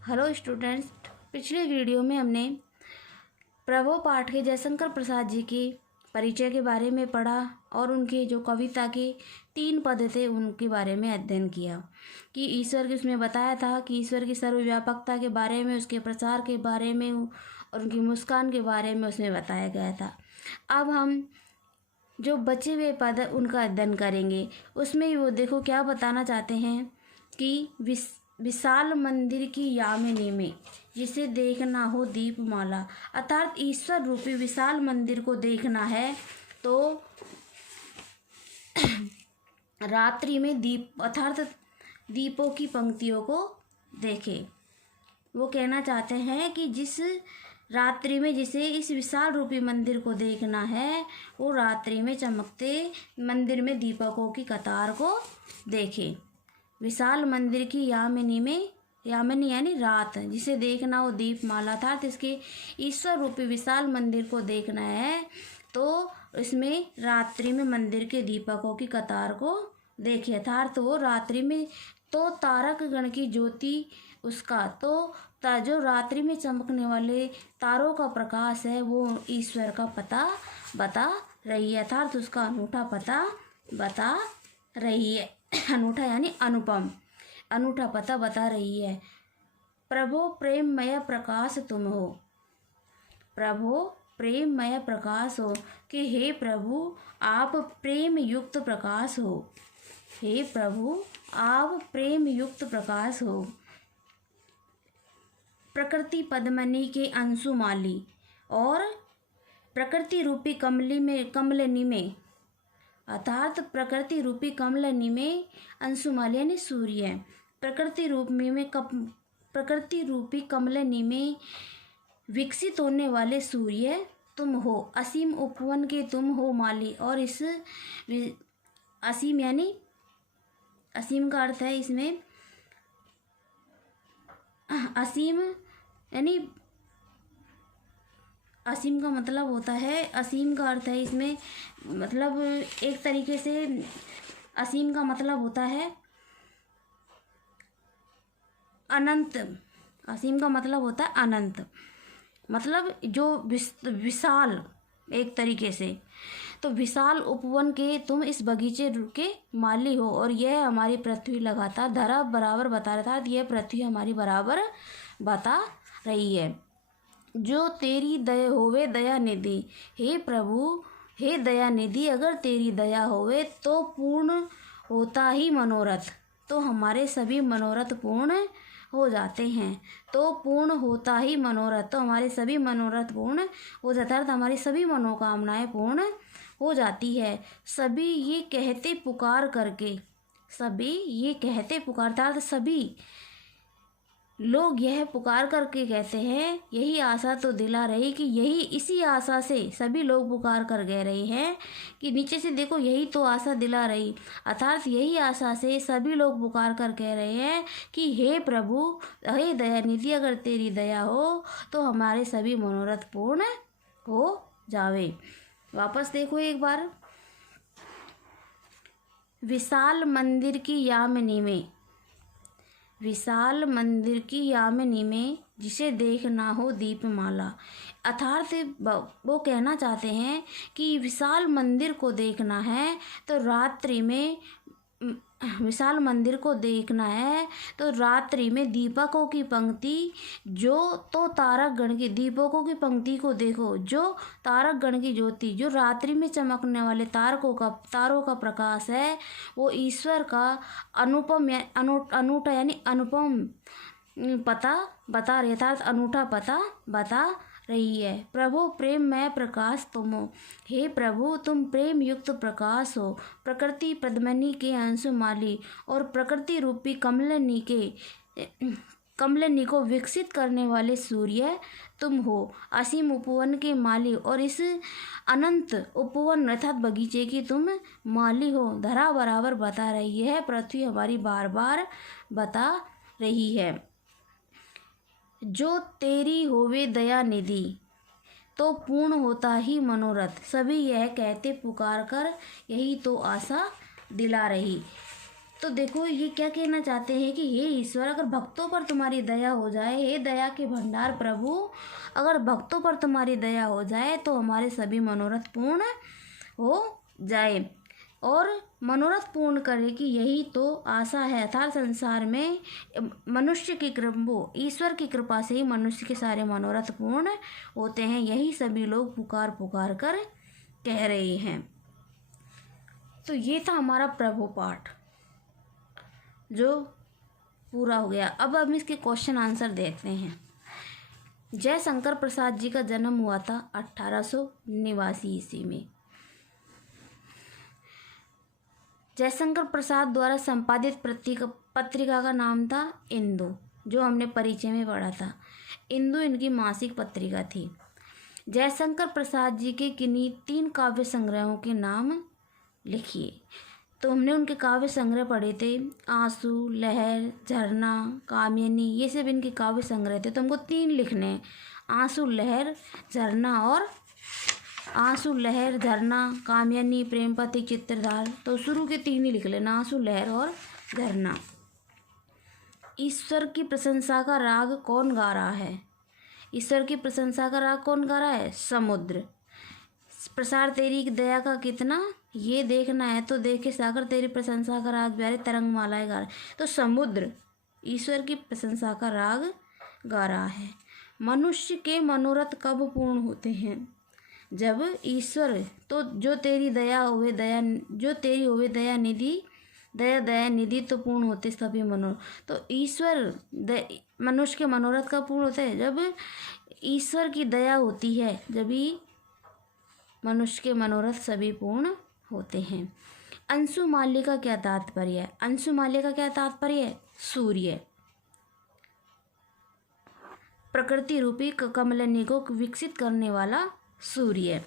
Hello students, पिछले video में हमने प्रभो पाठ के जयशंकर प्रसाद जी के परिचय के बारे में पढ़ा और उनके जो कविता के 3 पद थे उनके बारे में अध्ययन किया कि ईश्वर के उसमें बताया था कि ईश्वर की सर्वव्यापकता के बारे में, उसके प्रचार के बारे में और उनकी मुस्कान के बारे में उसमें बताया गया था। अब हम जो बचे हुए पद उनका अध्ययन करेंगे। उसमें वो देखो क्या बताना चाहते हैं कि विशाल मंदिर की यामिनी में जिसे देखना हो दीपमाला, अर्थात ईश्वर रूपी विशाल मंदिर को देखना है तो रात्रि में दीप अर्थात दीपों की पंक्तियों को देखें। वो कहना चाहते हैं कि जिस रात्रि में जिसे इस विशाल रूपी मंदिर को देखना है वो रात्रि में चमकते मंदिर में दीपकों की कतार को देखें। विशाल मंदिर की यामिनी में, यामिनी यानी रात, जिसे देखना हो दीपमाला था, इसके ईश्वर रूपी विशाल मंदिर को देखना है तो इसमें रात्रि में मंदिर के दीपकों की कतार को देखे। अर्थात वो रात्रि में तो तारक गण की ज्योति उसका तो जो रात्रि में चमकने वाले तारों का प्रकाश है वो ईश्वर का पता बता रही है, अर्थात उसका अनूठा पता बता रही है। अनूठा यानी अनुपम, अनूठा पता बता रही है। प्रभो प्रेममय प्रकाश तुम हो, प्रभो प्रेममय प्रकाश हो कि हे प्रभु आप प्रेम युक्त प्रकाश हो, हे प्रभु आप प्रेम युक्त प्रकाश हो। प्रकृति पद्मनी के अंशुमाली और प्रकृति रूपी कमलनी में अर्थात प्रकृति रूपी कमलनी में अंशुमाली यानी सूर्य, प्रकृति रूपी कमलनी में विकसित होने वाले सूर्य तुम हो। असीम उपवन के तुम हो माली, और इस असीम यानी असीम का अर्थ है इसमें असीम यानी असीम का मतलब होता है, असीम का अर्थ है इसमें मतलब एक तरीके से असीम का मतलब होता है अनंत। असीम का मतलब होता है अनंत, मतलब जो विशाल एक तरीके से। तो विशाल उपवन के तुम इस बगीचे के माली हो और यह हमारी पृथ्वी लगातार धरा बराबर बता रहा था, यह पृथ्वी हमारी बराबर बता रही है। जो तेरी दया होवे दया निधि, हे प्रभु हे दया निधि, अगर तेरी दया होवे तो पूर्ण होता ही मनोरथ, तो हमारे सभी मनोरथ पूर्ण हो जाते हैं। तो पूर्ण होता ही मनोरथ, तो हमारे सभी मनोरथ पूर्ण हो जाता है, तो हमारी सभी मनोकामनाएं पूर्ण हो जाती है। सभी ये कहते पुकार करके, सभी ये कहते पुकारता, सभी लोग यह पुकार करके कहते हैं, यही आशा तो दिला रही कि यही इसी आशा से सभी लोग पुकार कर कह रहे हैं कि नीचे से देखो यही तो आशा दिला रही, अर्थात यही आशा से सभी लोग पुकार कर कह रहे हैं कि हे प्रभु हे दयानिधि, अगर तेरी दया हो तो हमारे सभी मनोरथ पूर्ण हो जावे। वापस देखो एक बार, विशाल मंदिर की यामिनी में, विशाल मंदिर की यामिनी में जिसे देखना हो दीपमाला, अर्थात वो कहना चाहते हैं कि विशाल मंदिर को देखना है तो रात्रि में, विशाल मंदिर को देखना है तो रात्रि में दीपकों की पंक्ति जो तो तारक गण की दीपकों की पंक्ति को देखो, जो तारक गण की ज्योति जो रात्रि में चमकने वाले तारों का प्रकाश है वो ईश्वर का अनुपम अनूठा यानी अनुपम पता बता रही, अर्थात अनूठा पता बता रही है। प्रभु प्रेममय प्रकाश तुम हो, हे प्रभु तुम प्रेम युक्त प्रकाश हो। प्रकृति पद्मनी के अंशुमाली और प्रकृति रूपी कमलनी को विकसित करने वाले सूर्य तुम हो। असीम उपवन के माली और इस अनंत उपवन अर्थात बगीचे की तुम माली हो। धरा बराबर बता रही है, पृथ्वी हमारी बार बार बता रही है। जो तेरी होवे दया निधि तो पूर्ण होता ही मनोरथ, सभी यह कहते पुकार कर यही तो आशा दिला रही। तो देखो ये क्या कहना चाहते हैं कि हे ईश्वर, अगर भक्तों पर तुम्हारी दया हो जाए, हे दया के भंडार प्रभु, अगर भक्तों पर तुम्हारी दया हो जाए तो हमारे सभी मनोरथ पूर्ण हो जाए और मनोरथ पूर्ण करे कि यही तो आशा है। अर्थात संसार में मनुष्य की कृपा, ईश्वर की कृपा से ही मनुष्य के सारे मनोरथ पूर्ण होते हैं, यही सभी लोग पुकार पुकार कर कह रहे हैं। तो ये था हमारा प्रभु पाठ जो पूरा हो गया। अब हम इसके क्वेश्चन आंसर देखते हैं। जय शंकर प्रसाद जी का जन्म हुआ था 1889 ईस्वी में। जयशंकर प्रसाद द्वारा संपादित पत्रिका का नाम था इंदु, जो हमने परिचय में पढ़ा था। इंदु इनकी मासिक पत्रिका थी। जयशंकर प्रसाद जी के किन्हीं 3 काव्य संग्रहों के नाम लिखिए। तो हमने उनके काव्य संग्रह पढ़े थे, आंसू, लहर, झरना, कामिनी, ये सब इनके काव्य संग्रह थे। तो हमको 3 लिखने हैं, आंसू, लहर, झरना और आंसू, लहर, झरना, कामिनी, प्रेम पथिक, चित्रधार। तो शुरू के 3 ही लिख लेना, आंसू, लहर और झरना। ईश्वर की प्रशंसा का राग कौन गा रहा है? ईश्वर की प्रशंसा का राग कौन गा रहा है? समुद्र। प्रसार तेरी दया का कितना ये देखना है तो देखे सागर, तेरी प्रशंसा का राग प्यारे तरंग मालाएं गा रहा है। तो समुद्र ईश्वर की प्रशंसा का राग गा रहा है। मनुष्य के मनोरथ कब पूर्ण होते हैं? जब ईश्वर, तो जो तेरी दया होवे दया, जो तेरी होवे दया निधि, दया निधि तो पूर्ण होते सभी मनोरथ। तो ईश्वर मनुष्य के मनोरथ कब पूर्ण होते हैं? जब ईश्वर की दया होती है, जब ही मनुष्य के मनोरथ सभी पूर्ण होते हैं। अंशुमाल्य का क्या तात्पर्य है? अंशुमाल्य का क्या तात्पर्य है? सूर्य, प्रकृति रूपी कमलिनी को विकसित करने वाला सूर्य।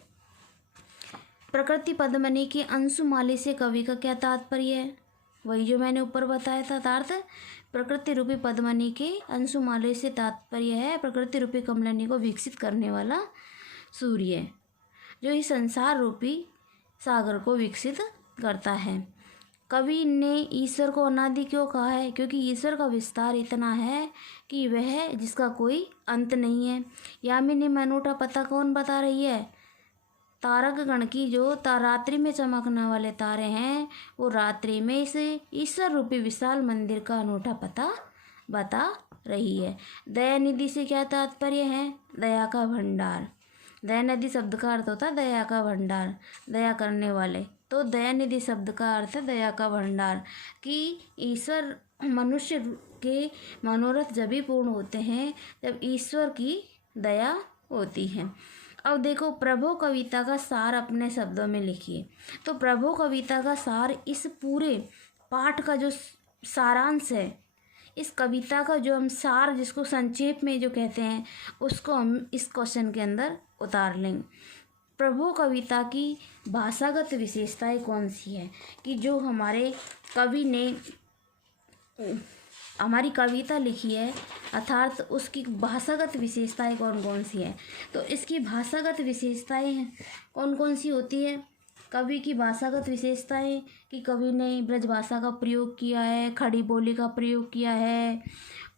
प्रकृति पद्मनी की अंशुमाली से कवि का क्या तात्पर्य है? वही जो मैंने ऊपर बताया था तार्थ। प्रकृति रूपी पद्मनी के अंशुमाली से तात्पर्य है प्रकृति रूपी कमलिनी को विकसित करने वाला सूर्य, जो इस संसार रूपी सागर को विकसित करता है। कवि ने ईश्वर को अनादि क्यों कहा है? क्योंकि ईश्वर का विस्तार इतना है कि वह जिसका कोई अंत नहीं है। यामिनी में अनूठा पता कौन बता रही है? तारक गण की जो रात्रि में चमकने वाले तारे हैं, वो रात्रि में इस ईश्वर रूपी विशाल मंदिर का अनूठा पता बता रही है। दयानिधि से क्या तात्पर्य है? दया का भंडार। दयानिधि शब्द का अर्थ होता है दया का भंडार, दया करने वाले। तो दयानिधि शब्द का अर्थ है दया का भंडार, कि ईश्वर मनुष्य के मनोरथ जब भी पूर्ण होते हैं जब ईश्वर की दया होती है। अब देखो, प्रभु कविता का सार अपने शब्दों में लिखिए। तो प्रभु कविता का सार इस पूरे पाठ का जो सारांश है, इस कविता का जो हम सार, जिसको संक्षेप में जो कहते हैं, उसको हम इस क्वेश्चन के अंदर उतार लेंगे। प्रभु कविता की भाषागत विशेषताएं कौन सी है? कि जो हमारे कवि ने हमारी कविता लिखी है, अर्थात उसकी भाषागत विशेषताएं कौन कौन सी है? तो इसकी भाषागत विशेषताएं कौन कौन सी होती है? कवि की भाषागत विशेषताएं कि कवि ने ब्रज भाषा का प्रयोग किया है, खड़ी बोली का प्रयोग किया है,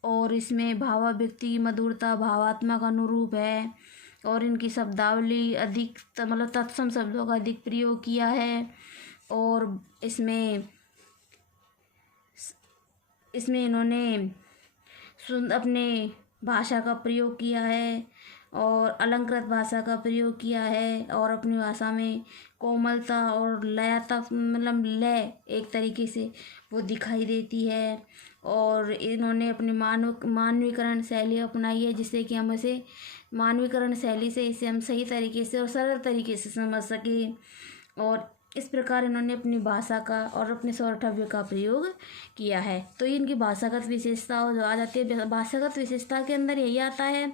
और इसमें भावाभिव्यक्ति की मधुरता, भावात्मक अनुरूप है, और इनकी शब्दावली अधिक मतलब तत्सम शब्दों का अधिक प्रयोग किया है, और इसमें इन्होंने अपने भाषा का प्रयोग किया है और अलंकृत भाषा का प्रयोग किया है, और अपनी भाषा में कोमलता और लयता मतलब लय एक तरीके से वो दिखाई देती है, और इन्होंने अपनी मानवीकरण शैली अपनाई है, जिससे कि हम इसे मानवीकरण शैली से इसे हम सही तरीके से और सरल तरीके से समझ सकें। और इस प्रकार इन्होंने अपनी भाषा का और अपने स्वरठव्य का प्रयोग किया है। तो ये इनकी भाषागत विशेषता जो आ जाती है। भाषागत विशेषता के अंदर यही आता है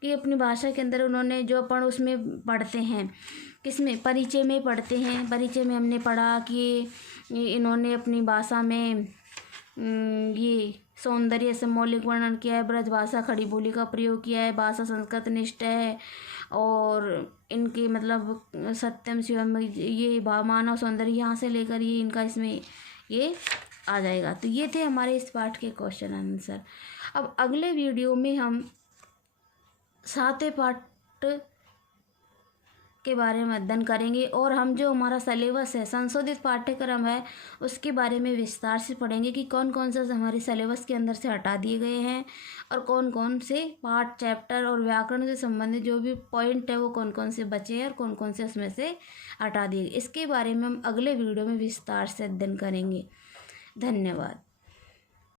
कि अपनी भाषा के अंदर उन्होंने जो अपन उसमें पढ़ते हैं, किसमें? परिचय में पढ़ते हैं। परिचय में हमने पढ़ा कि इन्होंने अपनी भाषा में ये सौंदर्य से मौलिक वर्णन किया है, ब्रज भाषा खड़ी बोली का प्रयोग किया है, भाषा संस्कृत निष्ठ है, और इनके मतलब सत्यम शिवम ये मानव सौंदर्य यहाँ से लेकर ये इनका इसमें ये आ जाएगा। तो ये थे हमारे इस पाठ के क्वेश्चन आंसर। अब अगले वीडियो में हम 7वें पाठ के बारे में अध्ययन करेंगे और हम जो हमारा सिलेबस है, संशोधित पाठ्यक्रम है, उसके बारे में विस्तार से पढ़ेंगे कि कौन कौन से हमारे सिलेबस के अंदर से हटा दिए गए हैं और कौन कौन से पाठ, चैप्टर और व्याकरण से संबंधित जो भी पॉइंट है वो कौन कौन से बचे हैं और कौन कौन से उसमें से हटा दिए। इसके बारे में हम अगले वीडियो में विस्तार से अध्ययन करेंगे। धन्यवाद।